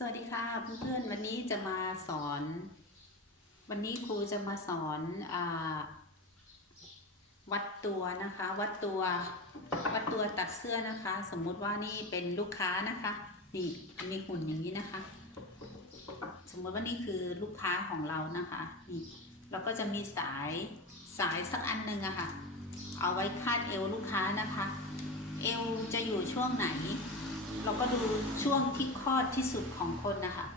สวัสดีค่ะเพื่อนๆวันนี้จะมาสอน วันนี้ครูจะมาสอนอวัดตัวนะคะ วัดตัววัดตัวตัดเสื้อนะคะ สมมุติว่านี่เป็นลูกค้านะคะนี่มีหุ่นอย่างนี้นะคะ สมมติว่านี่คือลูกค้าของเรานะคะนี่เราก็จะมีสายสายสักอันหนึ่งอะค่ะเอาไว้คาดเอวลูกค้านะคะ เอวจะอยู่ช่วงไหน เราก็ดูช่วงที่คลอดที่สุดของคนนะคะ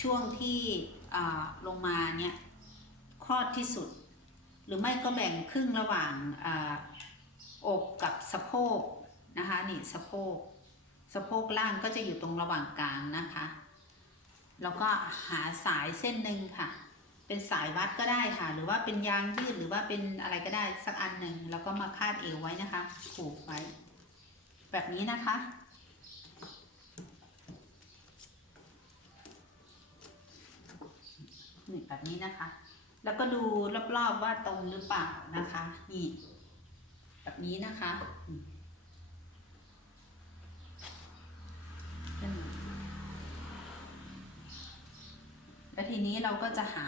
ช่วงที่ลงมาเนี่ยคลอดที่สุด หรือไม่ก็แบ่งครึ่งระหว่างออกกับสะโพกนะคะนี่สะโพกสะโพกล่างก็จะอยู่ตรงระหว่างกลางนะคะ แล้วก็หาสายเส้นหนึ่งค่ะ เป็นสายวัดก็ได้ค่ะ หรือว่าเป็นยางยืดหรือว่าเป็นอะไรก็ได้สักอันหนึ่งแล้วก็มาคาดเอวไว้นะคะผูกไว้ แบบนี้นะคะ นี่แบบนี้นะคะ แล้วก็ดูรอบๆว่าตรงหรือเปล่านะคะ นี่ แบบนี้นะคะแล้วทีนี้เราก็จะหา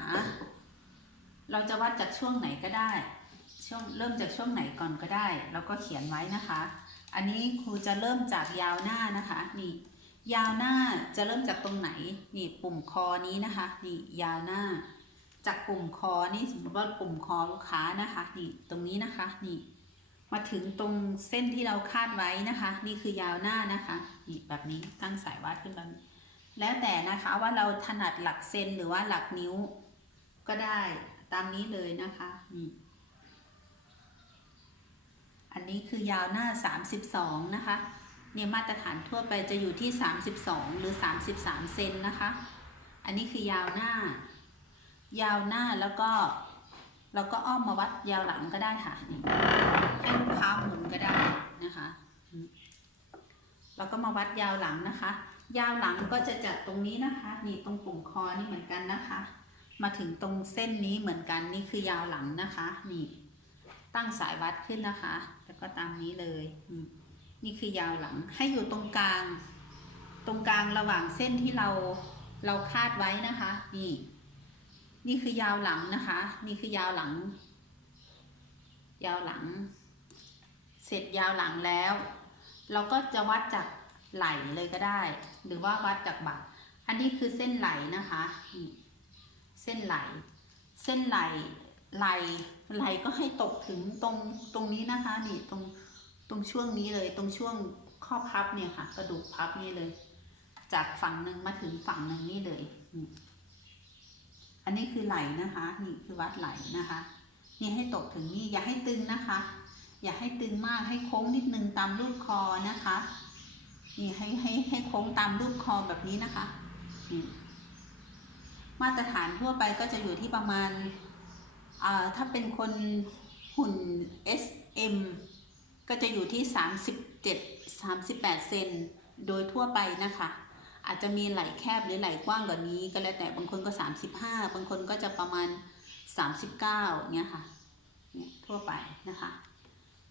เราจะวัดจากช่วงไหนก็ได้ ช่วงเริ่มจากช่วงไหนก่อนก็ได้ แล้วก็เขียนไว้นะคะ อันนี้ครูจะเริ่มจากยาวหน้านะคะ นี่ ยาวหน้าจะเริ่มจากตรงไหน นี่ปุ่มคอนี้นะคะ นี่ยาวหน้า จากปุ่มคอนี่สมมติว่าปุ่มคอลูกค้านะคะ นี่ตรงนี้นะคะ นี่ มาถึงตรงเส้นที่เราคาดไว้นะคะ นี่คือยาวหน้านะคะ นี่แบบนี้ตั้งสายวัดขึ้นมาแล้วแต่นะคะว่าเราถนัดหลักเซนหรือว่าหลักนิ้วก็ได้ตามนี้เลยนะคะนี่อันนี้คือยาวหน้า 32 นะคะ เนี่ยมาตรฐานทั่วไปจะอยู่ที่ 32 หรือ 33 เซนนะคะ อันนี้คือยาวหน้า ยาวหน้าแล้วก็เราก็อ้อมมาวัดยาวหลังก็ได้ค่ะนี่ให้ลูกค้าหมุนก็ได้นะคะ เราก็มาวัดยาวหลังนะคะ ยาวหลังก็จะจัดตรงนี้นะคะ นี่ตรงปุ่มคอนี่เหมือนกันนะคะ มาถึงตรงเส้นนี้เหมือนกันนี่คือยาวหลังนะคะ นี่ ตั้งสายวัดขึ้นนะคะ แล้วก็ตามนี้เลยอืม นี่คือยาวหลังให้อยู่ตรงกลาง ตรงกลางระหว่างเส้นที่เราเราคาดไว้นะคะ นี่ นี่คือยาวหลังนะคะ นี่คือยาวหลัง ยาวหลัง เสร็จยาวหลังแล้ว เราก็จะวัดจากไหลเลยก็ได้ หรือว่าวัดจากบักอันนี้คือเส้นไหลนะคะเส้นไหล เส้นไหลไหลไหลก็ให้ตกถึงตรงตรงนี้นะคะ นี่ตรง ตรงช่วงนี้เลยตรงช่วงข้อพับเนี่ยค่ะ กระดูกพับนี่เลย จากฝั่งหนึ่งมาถึงฝั่งหนึ่งนี่เลย อันนี้คือไหล่นะคะ นี่คือวัดไหล่นะคะ นี่ให้ตกถึงนี่อย่าให้ตึงนะคะ อย่าให้ตึงมากให้โค้งนิดนึงตามรูปคอนะคะ นี่ให้ให้ให้โค้งตามรูปคอแบบนี้นะคะนี่มาตรฐานทั่วไปก็จะอยู่ที่ประมาณอ่าถ้าเป็นคนหุ่น S M ก็จะอยู่ที่ 37 38 เซนโดยทั่วไปนะคะ อาจจะมีไหล่แคบหรือไหล่กว้างกว่านี้ ก็แล้วแต่บางคนก็ 35 บางคนก็จะประมาณ 39เนี่ยค่ะเนี่ยทั่วไปนะคะ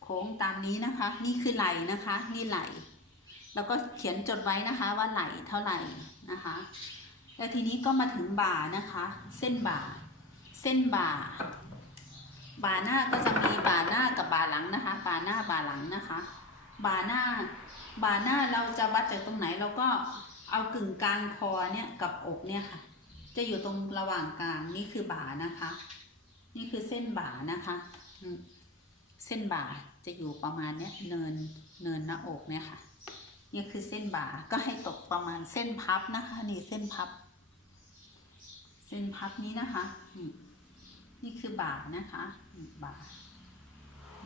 โค้งตามนี้นะคะ นี่คือไหล่นะคะ นี่ไหล่แล้วก็เขียนจดไว้นะคะว่าไหล่เท่าไหร่นะคะ แล้วทีนี้ก็มาถึงบ่านะคะ เส้นบ่า เส้นบ่าบ่าหน้าก็จะมีบ่าหน้า บ่าหลังนะคะ บ่าหน้าบ่าหลังนะคะ บ่าหน้า บ่าหน้าเราจะวัดจากตรงไหนเราก็เอากึ่งกลางคอเนี่ยกับอกเนี่ยค่ะ จะอยู่ตรงระหว่างกลางนี่คือบ่านะคะ นี่คือเส้นบ่านะคะเส้นบ่าจะอยู่ประมาณเนี้ยเนินเนินหน้าอกเนี่ยค่ะนี่คือเส้นบ่าก็ให้ตกประมาณเส้นพับนะคะ นี่เส้นพับ เส้นพับนี้นะคะนี่นี่คือบ่านะคะบ่า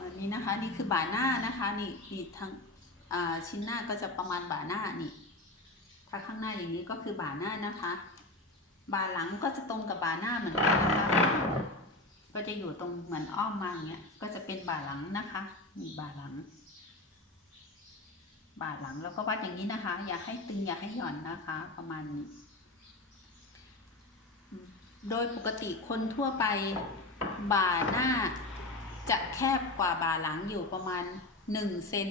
แบบนี้นะคะ นี่คือบ่าหน้านะคะนี่นี่ทางชิ้นหน้าก็จะประมาณบ่าหน้านี่ ถ้าข้างหน้าอย่างนี้ก็คือบ่าหน้านะคะ บ่าหลังก็จะตรงกับบ่าหน้าเหมือนกันนะคะก็จะอยู่ตรงเหมือนอ้อมมาอย่างเงี้ยก็จะเป็นบ่าหลังนะคะนี่บ่าหลัง บ่าหลังแล้วก็วัดอย่างนี้นะคะ อย่าให้ตึงอย่าให้หย่อนนะคะ ประมาณนี้โดยปกติคนทั่วไปบ่าหน้า จะแคบกว่าบ่าหลังอยู่ประมาณ1เซน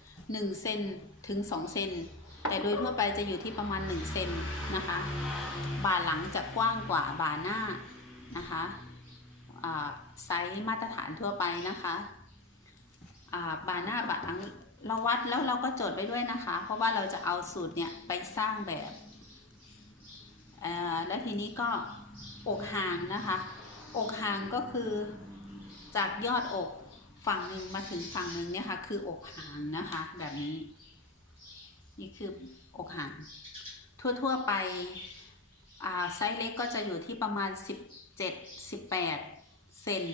1เซนถึง2เซนแต่โดยทั่วไปจะอยู่ที่ประมาณ1เซนนะคะ บ่าหลังจะกว้างกว่าบ่าหน้านะคะไซส์มาตรฐานทั่วไปนะคะบ่าหน้าบ่าหลังเราวัดแล้วเราก็จดไปด้วยนะคะ เพราะว่าเราจะเอาสูตรเนี่ยไปสร้างแบบแล้วทีนี้ก็อกห่างนะคะ อกห่างก็คือ จากยอดอกฝั่งหนึ่งมาถึงฝั่งหนึ่งเนี่ยค่ะ คืออกหางนะคะ แบบนี้ นี่คืออกหาง ทั่วๆไปไซส์เล็กก็จะอยู่ที่ประมาณ 17 18เซน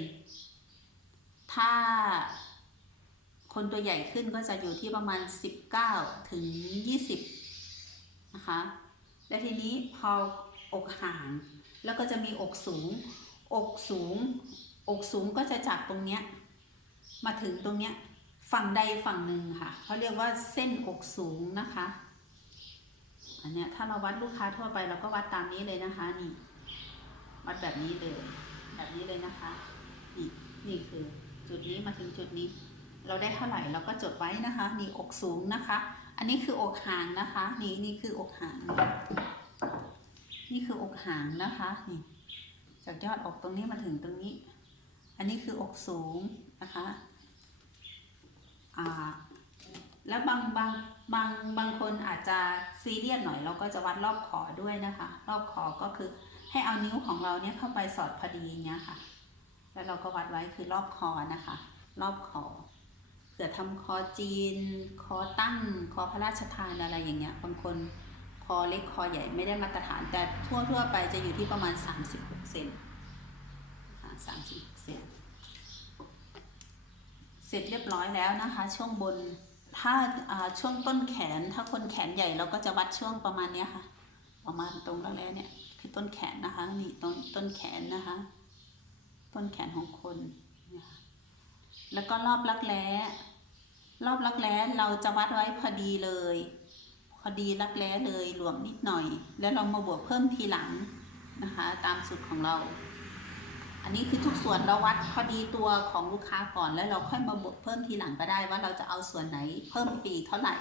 ถ้าคนตัวใหญ่ขึ้นก็จะอยู่ที่ประมาณ 19 ถึง 20 นะคะ และทีนี้พออกห่าง แล้วก็จะมีอกสูง อกสูง อกสูงก็จะจากตรงเนี้ยมาถึงตรงเนี้ยฝั่งใดฝั่งหนึ่งค่ะเขาเรียกว่าเส้นอกสูงนะคะ อันเนี้ยถ้าเราวัดลูกค้าทั่วไปเราก็วัดตามนี้เลยนะคะนี่วัดแบบนี้เลยแบบนี้เลยนะคะนี่นี่คือจุดนี้มาถึงจุดนี้ เราได้เท่าไหร่เราก็จดไว้นะคะนี่อกสูงนะคะ อันนี้คืออกห่างนะคะนี่นี่คืออกห่าง นี่คืออกห่างนะคะนี่จากยอดอกตรงนี้มาถึงตรงนี้ อันนี้คืออกสูงนะคะแล้วบางบางบางบางคนอาจจะซีเรียสหน่อยเราก็จะวัดรอบขอด้วยนะคะ รอบขอก็คือให้เอานิ้วของเราเนี่ยเข้าไปสอดพอดีเงี้ยค่ะ แล้วเราก็วัดไว้คือรอบคอนะคะ รอบคอเผื่อทำคอจีน คอตั้งคอพระราชทานอะไรอย่างเงี้ยบางคนคอเล็กคอใหญ่ไม่ได้มาตรฐานแต่ทั่วทั่วๆไปจะอยู่ที่ประมาณ 36เซนนะคะ36 เซนเสร็จเรียบร้อยแล้วนะคะ ช่วงบนถ้าช่วงต้นแขนถ้าคนแขนใหญ่เราก็จะวัดช่วงประมาณเนี้ยค่ะ ประมาณตรงแล้วแล้วเนี่ย คือต้นแขนนะคะนี่ต้นต้นแขนนะคะ ต้นแขนของคนแล้วก็รอบรักแร้รอบรักแร้เราจะวัดไว้พอดีเลย พอดีรักแร้เลยหลวมนิดหน่อย แล้วเรามาบวกเพิ่มทีหลังนะคะ ตามสูตรของเรา อันนี้คือทุกส่วนเราวัดพอดีตัวของลูกค้าก่อนแล้วเราค่อยมาบวกเพิ่มทีหลังก็ได้ว่าเราจะเอาส่วนไหนเพิ่มปีเท่าไหร่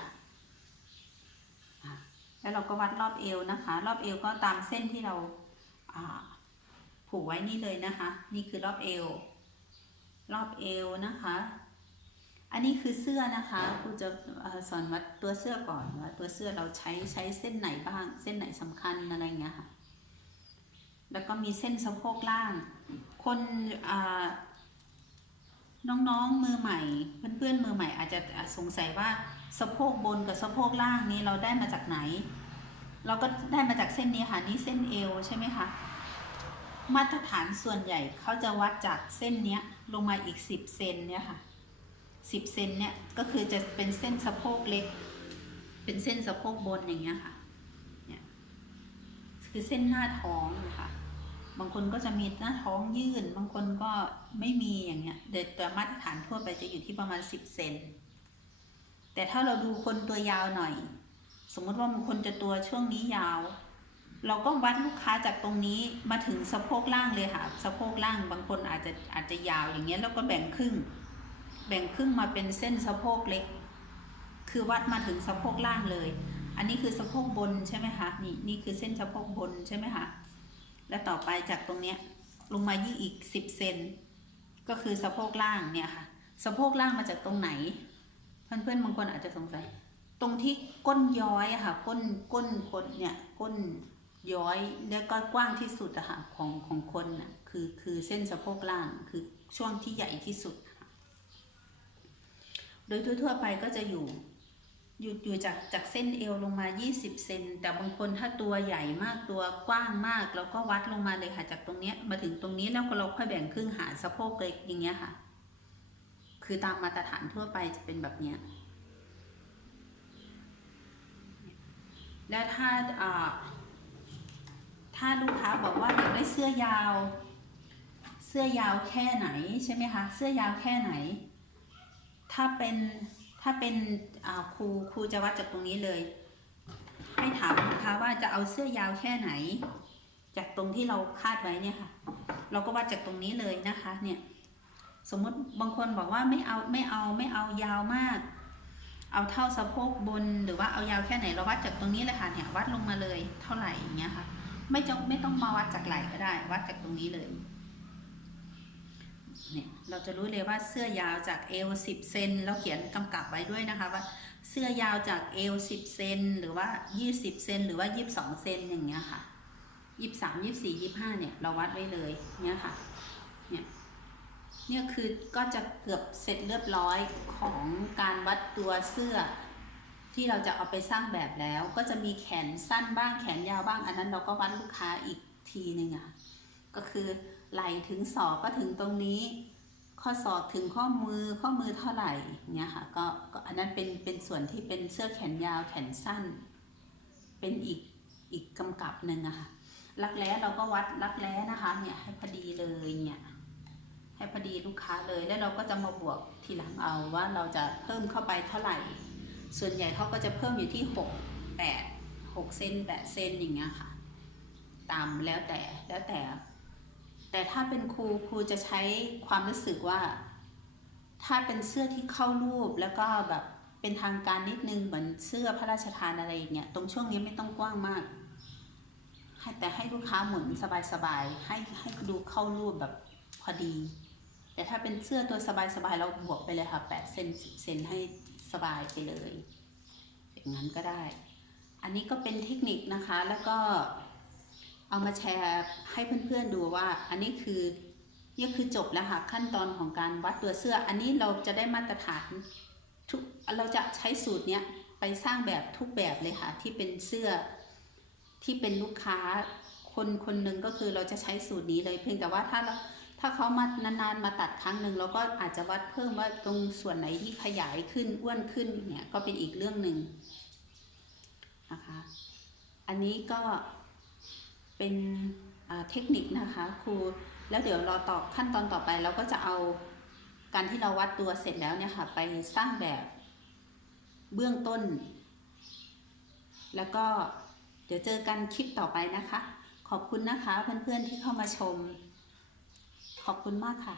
แล้วเราก็วัดรอบเอวนะคะ รอบเอวก็ตามเส้นที่เราผูกไว้นี่เลยนะคะ นี่คือรอบเอว รอบเอวนะคะ อันนี้คือเสื้อนะคะครูจะอสอนวัดตัวเสื้อก่อนว่าตัวเสื้อเราใช้ใช้เส้นไหนบ้าง เส้นไหนสำคัญอะไรเงี้ยค่ะ แล้วก็มีเส้นสะโพกล่าง คนน้องๆมือใหม่ เพื่อนๆมือใหม่อาจจะสงสัยว่าสะโพกบนกับสะโพกล่างนี้เราได้มาจากไหน เราก็ได้มาจากเส้นนี้ค่ะนี่เส้นเอวใช่ไหมคะมาตรฐานส่วนใหญ่เขาจะวัดจากเส้นเนี้ยลงมาอีก 10เซนเนี่ยค่ะ10เซนเนี่ยก็คือจะเป็นเส้นสะโพกเล็ก เป็นเส้นสะโพกบนอย่างเงี้ยค่ะเนี่ยคือเส้นหน้าท้องนะคะ บางคนก็จะมีหน้าท้องยื่น บางคนก็ไม่มีอย่างเงี้ยแต่แต่มาตรฐานทั่วไปจะอยู่ที่ประมาณ 10 เซน แต่ถ้าเราดูคนตัวยาวหน่อย สมมติว่าบางคนจะตัวช่วงนี้ยาว เราก็วัดลูกค้าจากตรงนี้มาถึงสะโพกล่างเลยค่ะ สะโพกล่างบางคนอาจจะอาจจะยาวอย่างเงี้ยแล้วก็แบ่งครึ่ง แบ่งครึ่งมาเป็นเส้นสะโพกเล็ก คือวัดมาถึงสะโพกล่างเลย อันนี้คือสะโพกบนใช่ไหมคะ นี่นี่คือเส้นสะโพกบนใช่ไหมคะ แล้วต่อไปจากตรงเนี้ยลงมายี่อีกสิบเซนก็คือสะโพกล่างเนี่ยค่ะ สะโพกล่างมาจากตรงไหน เพื่อนๆบางคนอาจจะสงสัย ตรงที่ก้นย้อยอะค่ะ ก้นก้นคนเนี่ยก้นย้อยแล้วก็กว้างที่สุดอะค่ะของของคนน่ะคือคือเส้นสะโพกล่างคือช่วงที่ใหญ่ที่สุด โดยทั่วๆไปก็จะอยู่ อยู่อยู่จากจากเส้นเอวลงมา 20 เซน แต่บางคนถ้าตัวใหญ่มากตัวกว้างมากเราก็วัดลงมาเลยค่ะ จากตรงเนี้ยมาถึงตรงนี้แล้วเราค่อยแบ่งครึ่งหาสะโพกเล็กอย่างเงี้ยค่ะ คือตามมาตรฐานทั่วไปจะเป็นแบบเนี้ย แล้วถ้าอ่าถ้าลูกค้าบอกว่าอยากได้เสื้อยาว เสื้อยาวแค่ไหนใช่ไหมคะ เสื้อยาวแค่ไหน ถ้าเป็น ถ้าเป็นครูครูจะวัดจากตรงนี้เลย ให้ถามลูกค้าว่าจะเอาเสื้อยาวแค่ไหน จากตรงที่เราคาดไว้เนี่ยค่ะ เราก็วัดจากตรงนี้เลยนะคะ เนี่ย สมมติบางคนบอกว่าไม่เอาไม่เอาไม่เอายาวมาก เอาเท่าสะโพกบนหรือว่าเอายาวแค่ไหนเราวัดจากตรงนี้เลยค่ะเนี่ยวัดลงมาเลยเท่าไหร่อย่างเงี้ยค่ะ ไม่จงไม่ต้องมาวัดจากไหล่ก็ได้ วัดจากตรงนี้เลย เนี่ยเราจะรู้เลยว่าเสื้อยาวจากเอว10เซนเราเขียนกำกับไว้ด้วยนะคะว่าเสื้อยาวจากเอว10เซนหรือว่า20เซนหรือว่า22เซนอย่างเงี้ยค่ะ23 24 25เนี่ยเราวัดไว้เลยเนี่ยค่ะเนี่ยเนี่ยคือก็จะเกือบเสร็จเรียบร้อยของการวัดตัวเสื้อ ที่เราจะเอาไปสร้างแบบแล้ว ก็จะมีแขนสั้นบ้างแขนยาวบ้าง อันนั้นเราก็วัดลูกค้าอีกทีหนึ่งอะก็คือ ไหลถึงศอกก็ถึงตรงนี้ ข้อศอกถึงข้อมือข้อมือเท่าไหร่เนี่ยค่ะก็ก็อันนั้นเป็นเป็นส่วนที่เป็นเสื้อแขนยาวแขนสั้น เป็นอีกอีกกำกับหนึ่งอะค่ะรักแร้เราก็วัดรักแร้นะคะเนี่ยให้พอดีเลยเนี่ยให้พอดีลูกค้าเลยแล้วเราก็จะมาบวกทีหลังเอาว่าเราจะเพิ่มเข้าไปเท่าไหร่ ส่วนใหญ่เขาก็จะเพิ่มอยู่ที่หกแปดหกเซนแปดเซนอย่างเงี้ยค่ะ ตามแล้วแต่แล้วแต่ แต่ถ้าเป็นครูครูจะใช้ความรู้สึกว่า ถ้าเป็นเสื้อที่เข้ารูปแล้วก็แบบเป็นทางการนิดนึงเหมือนเสื้อพระราชทานอะไรอย่างเงี้ยตรงช่วงนี้ไม่ต้องกว้างมากให้แต่ให้ลูกค้าหมุนสบายๆให้ให้ดูเข้ารูปแบบพอดี แต่ถ้าเป็นเสื้อตัวสบายๆเราบวกไปเลยค่ะ8เซน10เซนให้สบายไปเลย อย่างนั้นก็ได้ อันนี้ก็เป็นเทคนิคนะคะแล้วก็ เอามาแชร์ให้เพื่อนๆดูว่า อันนี้คือนี่คือจบแล้วค่ะขั้นตอนของการวัดตัวเสื้อ อันนี้เราจะได้มาตรฐานทุกเราจะใช้สูตรเนี้ยไปสร้างแบบทุกแบบเลยค่ะ ที่เป็นเสื้อที่เป็นลูกค้าคนคนหนึ่งก็คือเราจะใช้สูตรนี้เลย เพียงแต่ว่าถ้าเราถ้าเขามานานๆมาตัดครั้งหนึ่งเราก็อาจจะวัดเพิ่มว่าตรงส่วนไหนที่ขยายขึ้นอ้วนขึ้นเนี่ยก็เป็นอีกเรื่องหนึ่งนะคะ อันนี้ก็ เป็นเทคนิคนะคะครูแล้วเดี๋ยวเราตอบขั้นตอนต่อไปเราก็จะเอาการที่เราวัดตัวเสร็จแล้วเนี่ยค่ะไปสร้างแบบเบื้องต้น แล้วก็เดี๋ยวเจอกันคลิปต่อไปนะคะ ขอบคุณนะคะเพื่อนๆที่เข้ามาชม ขอบคุณมากค่ะ